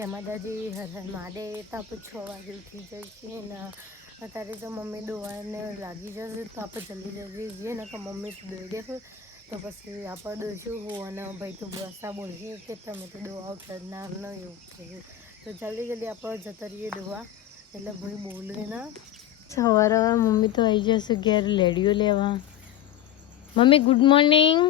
જય માતાજી, હર હર મહાદેવ. તો આપણે 6 વાગે ઉઠી જઈશું ને અત્યારે તો મમ્મી દોવાને લાગી જશે તો આપણે જલ્દી જલ્દી જઈએ ને કે મમ્મી તો દોઈ દેશે તો પછી આપણે દોઈશું હું અને ભાઈ તું બસા બોલશે કે તમે તો દોવા કરનાર ન એવું કહ્યું તો જલ્દી જલ્દી આપણે જતા રહીએ દોવા એટલે ભાઈ બોલે ના. સવારે મમ્મી તો આવી જશે ઘેર લેડીઓ લેવા. Mummy good morning.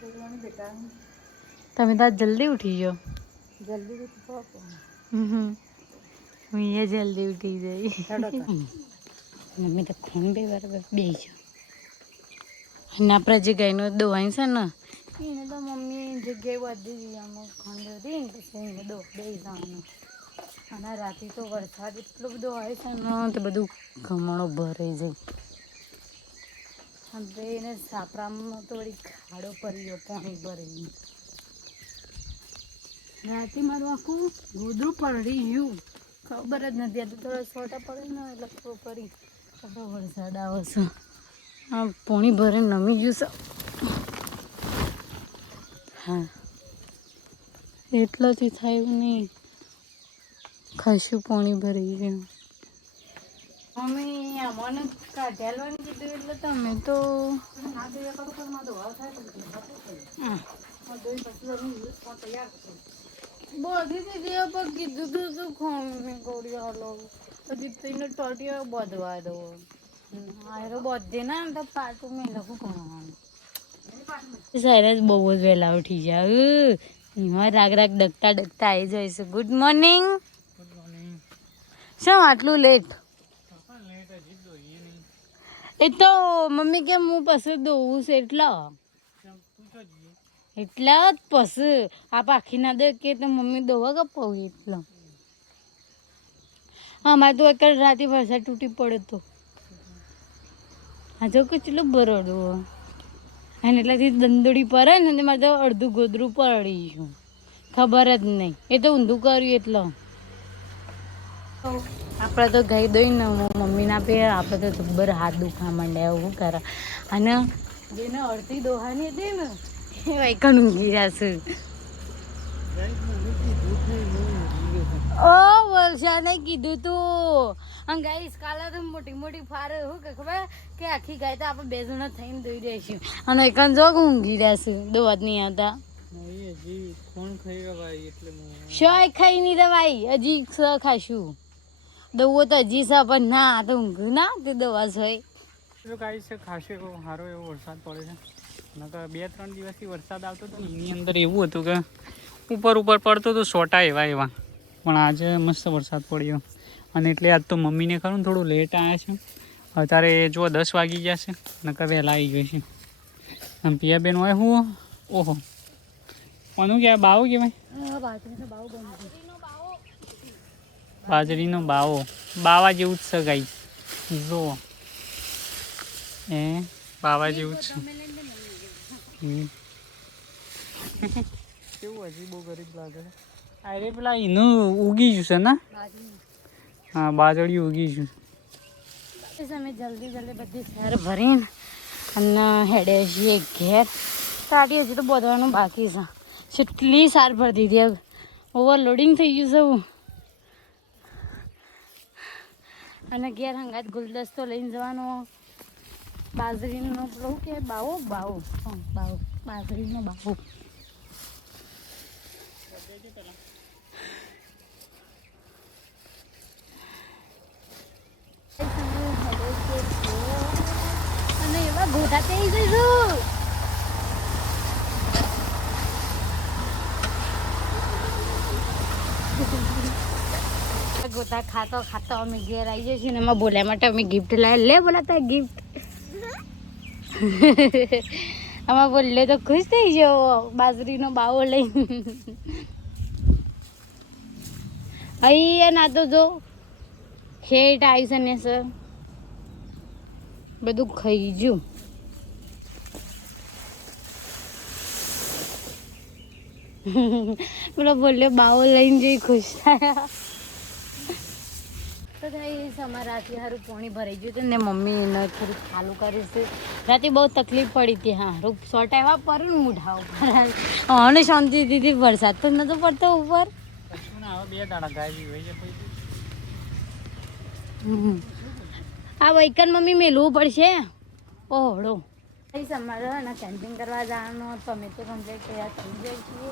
Good morning બેટા. તમે તો જલ્દી ઉઠી જાઓ. જલ્દી હું એ જલ્દી ઉઠી જઈ. મમ્મી તો ખૂન બે બરાબર બે છો અને આપણે જે ગાયનું દોવાય છે ને એને તો મમ્મી જગ્યાએ બધી જગ્યામાં ખંડ હતી ને પછી એને દો બે જવાનું અને રાતે તો વરસાદ એટલો બધો આવે છે ને તો બધું ગમણો ભરાઈ જાય. હવે એને સાપરામાં તો વળી ખાડો પડી ગયો પાણી ભરાઈને. રાતે મારું આખું ગોદરું પડી ગયું ખબર જ નથી. આ તો થોડા છોટા પડે ને એટલે ખબર પડી તો વરસાદ આવે છે. આ પાણી ભરે નમી ગયું છે. હા એટલોથી થાય એવું નહીં ખાસું પાણી ભરાઈ ગયું. મમ્મી અમને કાઢ્યાલવાનું કીધું એટલે તમે તો બધી દીદીઓ પર કીધું તું શું ખોમી ગોળી હલો હજી તેને ટોટીઓ બધવા દો આયરો બધે ના તો પાટું મેં લખું કરવાનું. સાયરા બહુ જ વહેલા ઉઠી જાવ એમાં રાગ રાગ ડગતા ડગતા આવી જાય છે. Good morning. Good morning. શું આટલું લેટ? એ તો મમ્મી કે હું પછી દોવું છે એટલા એટલા જ પછી આ પાખી ના દે કે તો મમ્મી દોવા ગપાવું એટલા. અમારે તો એક રાતે વરસાદ તૂટી પડે તો હા જો કેટલું બરોડું અને એટલાથી દંદોડી પડે ને મારે તો અડધું ગોદરું પડી ગયું ખબર જ નહીં. એ તો ઊંધું કર્યું એટલે આપણે તો ગાઈ દઈ ને મમ્મીના પે આપણે તો જબ્બર હાથ દુખા માંડ્યા એવું કરે અને જેને અડધી દોહાની હતી ને એ વાયકણ ઊંઘી જશે. ઓ વર્ષાને કીધું તું અને ગાઈસ કાલે તો મોટી મોટી ફાર એવું કે ખબર કે આખી ગાય તો આપણે બે જણા થઈને દોઈ દઈશું અને એકન જો ઊંઘી જશે દોવા જ નહીં આવતા. શાય ખાઈ નહીં રવાય હજી ખાશું દવો તો હજી છે પણ ના તો ઊંઘ ના તે દવા છે ગાય છે ખાસો એવો સારો એવો વરસાદ પડે છે. નકર 2-3 દિવસથી વરસાદ આવતો હતો ને એની અંદર એવું હતું કે ઉપર ઉપર પડતો તો સોટા એવા એવા પણ આજે મસ્ત વરસાદ પડ્યો અને એટલે આજ તો મમ્મીને ખરું થોડું લેટ આવ્યા છે. અત્યારે જો 10 વાગી ગયા છે નકર વહેલા આવી ગઈ છે. આમ પિયાબેન હોય હું ઓહો કોનું કહેવાય બાવો કહેવાય બાજરીનો બાવો બાવા જેવું જ છે ગાઈ જો બાવા જેવું જ છે. કેવું હજી બહુ ગરીબ લાગે છે. અરે પેલા એનું ઉગી જશે ને હા બાજરી ઉગી છે. અમે જલ્દી જલ્દી બધી શહેર ભરીને અને હેડે છીએ ઘેર કાઢી હજી તો બધવાનું બાકી છે. કેટલી સાર ભરતી હતી ઓવરલોડિંગ થઈ ગયું છે અને ઘેર હંગાત ગુલદસ્તો લઈને જવાનો બાજરીનો પેલો કે બાવો બાવો બાવો બાજરીનો બાવો અને એવા ગોઠા થઈ જઈશું. ગોતા ખાતો ખાતો અમે ઘેર આવી જઈશું ને એમાં બોલ્યા માટે અમે ગિફ્ટ લાવી લે બોલાતા ગિફ્ટ આમાં બોલે તો ખુશ થઈ ગયો બાજરીનો બાવો લઈ. અહીંયા ના તો જો ખેટ આવી છે ને સર બધું ખાઈ ગયું. પેલો બોલ્યો બાવો લઈને જઈ ખુશ થયા. તો ગાઈસ અમારે રાતે સારું પાણી ભરાઈ ગયું હતું ને મમ્મી એને થોડું ચાલુ કર્યું છે. રાતે બહુ તકલીફ પડી હતી. હા સોટ આવ્યા પર ને મૂઢા ઉપર અને શાંતિ દીધી. વરસાદ તો નતો પડતો ઉપર. આ વૈકન મમ્મી મેલવું પડશે. ઓહળો અમારે ને કેમ્પિંગ કરવા જવાનું તો અમે તો કમ્પ્લીટ તૈયાર થઈ જાય છીએ.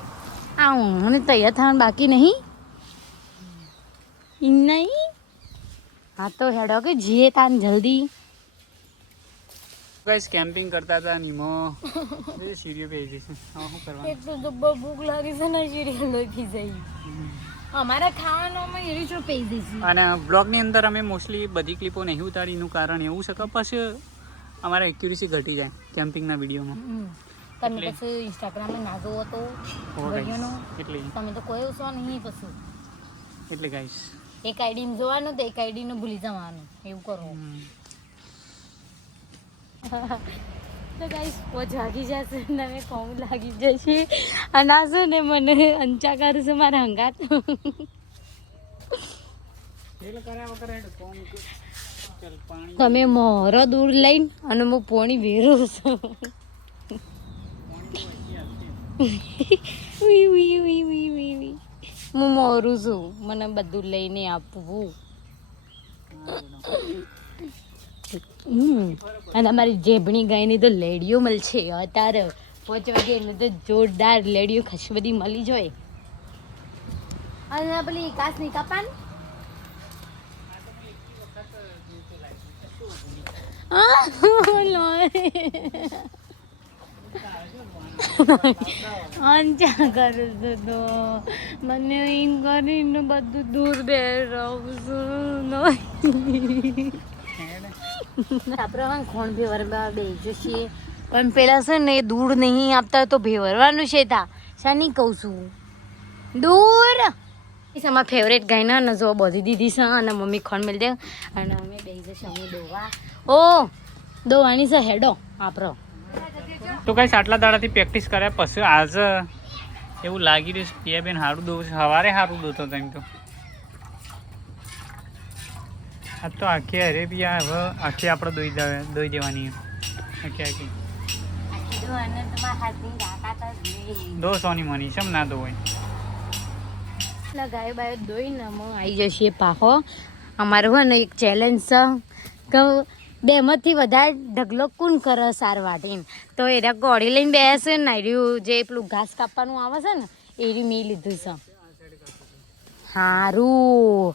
આ હું તૈયાર થવાનું બાકી નહીં નહીં. હા તો હેડો કે જીએ તાન જલ્દી. ગાઈસ કેમ્પિંગ કરતા હતા નીમો એ સીડીઓ પે જશે. હા શું કરવાનું? એટલું તો બહુ ભૂખ લાગી છે ને સીડીઓ લોખી જાય. અમારા ખાવાનામાં એરી જો પી જશે. અને બ્લોગની અંદર અમે મોસ્ટલી બધી ક્લિપો નહીં ઉતારી. એનું કારણ એવું છે કે પછી અમારા એક્યુરેસી ઘટી જાય કેમ્પિંગના વિડીયોમાં. તમે પછી ઇન્સ્ટાગ્રામમાં ના જોવો તો એટલે તમે તો કોઈ છો નહીં પછી. એટલે ગાઈસ એક આઈડી જોવાનું તો એક આઈડી ને ભૂલી જવાનું એવું કરો. તો ગાઈસ પોચ વાગી જશે ને અમે કોમ લાગી જશે. અને આ છે ને મને અંચા કરું છે મારા હંગાત. તમે મોરો દૂર લઈને અને હું પોણી વેરું છું. હું મોરું છું. મને બધું લઈને આપવું. અને અમારી જેબણી ગાયની તો લેડીઓ મળશે અત્યારે 5 વાગે. એને તો જોરદાર લેડીઓ ખાસી બધી મળી જોઈએ. અને પેલી કાસ ની કાપાન અંચા કરું છું તો મને એમ કરીને બધું દૂર બે રહું છું. આપણે ખોણ ભેવરવા બેસી છીએ પણ પેલા છે ને દૂર નહીં આપતા તો ભેવરવાનું છે. તા શાની કહું છું દૂર. અમારા ફેવરેટ ગાય ને જો બધી દીધી છે અને મમ્મી ખોણ મેળ દે અને અમે બેસી જશે અમે દોવા. ઓ દોવાની છે હેડો આપણો. તો ગાઈસ આટલા દાડાથી પ્રેક્ટિસ કર્યા પછી આજ એવું લાગી રહ્યું છે કે બેન સારું દોવું છે. સવારે સારું દોતો તેમ તો આ તો આખી અરેબિયા હવે આખી આપણે દોઈ દેવાની. આખી દો સોની મની છે ના દો હોય ગાય બાય દોઈને આવી જશે પાહો. અમારું હોય ને એક ચેલેન્જ છે કે 2માંથી વધારે ઢગલો કોણ કરે સાર વાટીને. તો એના ગોળી લઈને બેસે ને રહ્યું જે પેલું ઘાસ કાપવાનું આવે છે ને એ મેં લીધું છે. સારું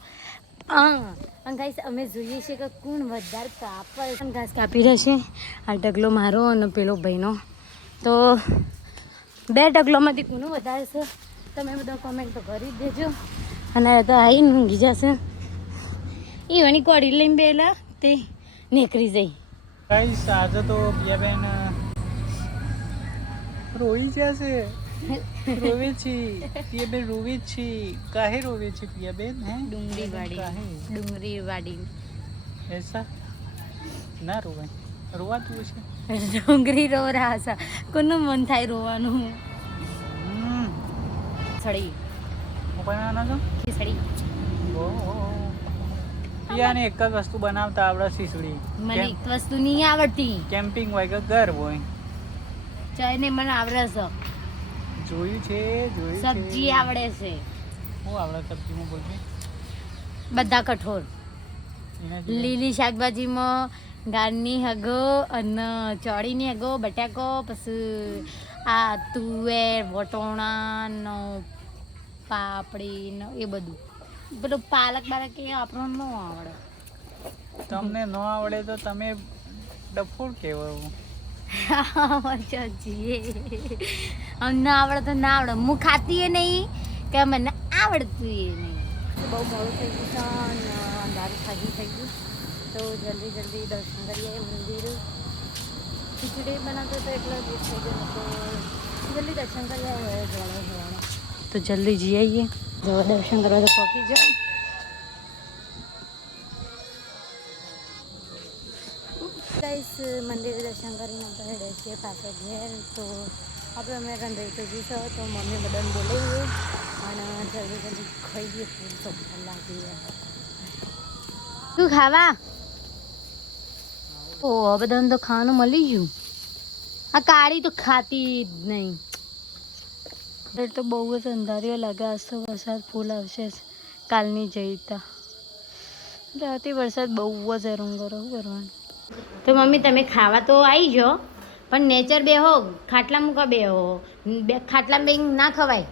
હા ગાઈસ અમે જોઈએ છીએ કે કોણ વધારે કાપે ઘાસ કાપી રહેશે. આ ઢગલો મારો અને પેલો ભાઈનો. તો 2 ઢગલોમાંથી કોનું વધારે છે તમે બધા કોમેન્ટ તો કરી દેજો. અને તો આવીને ઊંઘી જશે. એવાની કોડી લઈને બેલા તે નીકળી જાય. ગાઈસ આજે તો પિયાબેન રોઈ જશે. રોવે છે પિયાબેન રોવે છે. કાહે રોવે છે પિયાબેન? હે ડુંગળી વાડી એસા ના રોવાય. રોવાતું છે. ડુંગળી રો રહ્યા છે. કોનું મન થાય રોવાનું? ખીચડી બનાવવાના છો? ખીચડી પિયાને એક જ વસ્તુ બનાવતા આવડે ખીચડી. મને એક વસ્તુ નહીં આવડતી. કેમ્પિંગ હોય કે ઘર હોય ચાય ને મને આવડે છે. જોયું છે સબ્જી આવડે છે. શું આવડે સબ્જીમાં બોલજો? બધા કઠોળ. લીલી શાકભાજીમાં ગારની હગો અને ચોળીની હગો બટાકો પછી આ તુવેર વટોણાનો પાપડીનો એ બધું. પેલું પાલક બાલક એ આપણને ન આવડે. તમને ન આવડે તો તમે ડફોડ કહેવાય. ના આવડે તો ના આવડે. હું ખાતી એ નહીં કે મને આવડતું એ નહીં. બહુ મોડું થઈ ગયું છે. અંધારું ખાલી થઈ ગયું તો જલ્દી દર્શન કરીએ મંદિર. ખીચડી બનાવતો તો એટલો દિવસ થઈ ગયો તો જલ્દી દર્શન કરી જવાનું. તો જલ્દી જઈ આવીએ. જો દર્શન કરવા તો પહોંચી જાઓ. ગાઈસ મંદિરે દર્શન કરીને આપણે બેસીએ પાછળ ઘેર. તો આપણે અમે રંધાઈ તો જઈશો તો મમ્મી બધાને બોલાવીએ અને જલ્દી ખાઈ દઈએ. ફૂલ તો લાગી શું ખાવા? ઓ બધાને તો ખાવાનું મળી ગયું. આ કાળી તો ખાતી જ નહીં. તો બહુ જ અંધારીઓ લાગે. આજ તો વરસાદ ફૂલ આવશે કાલની જઈતા. રાતે વરસાદ બહુ જ હેરાન કરો. શું કરવાનું? તો મમ્મી તમે ખાવા તો આવી જાઓ પણ નેચર બેહો, ખાટલા મૂકા બેહો. ખાટલા બે ના ખવાય.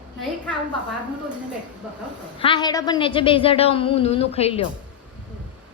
હા હેડો પણ નેચર બેસડો હું નું ખાઈ લ્યો.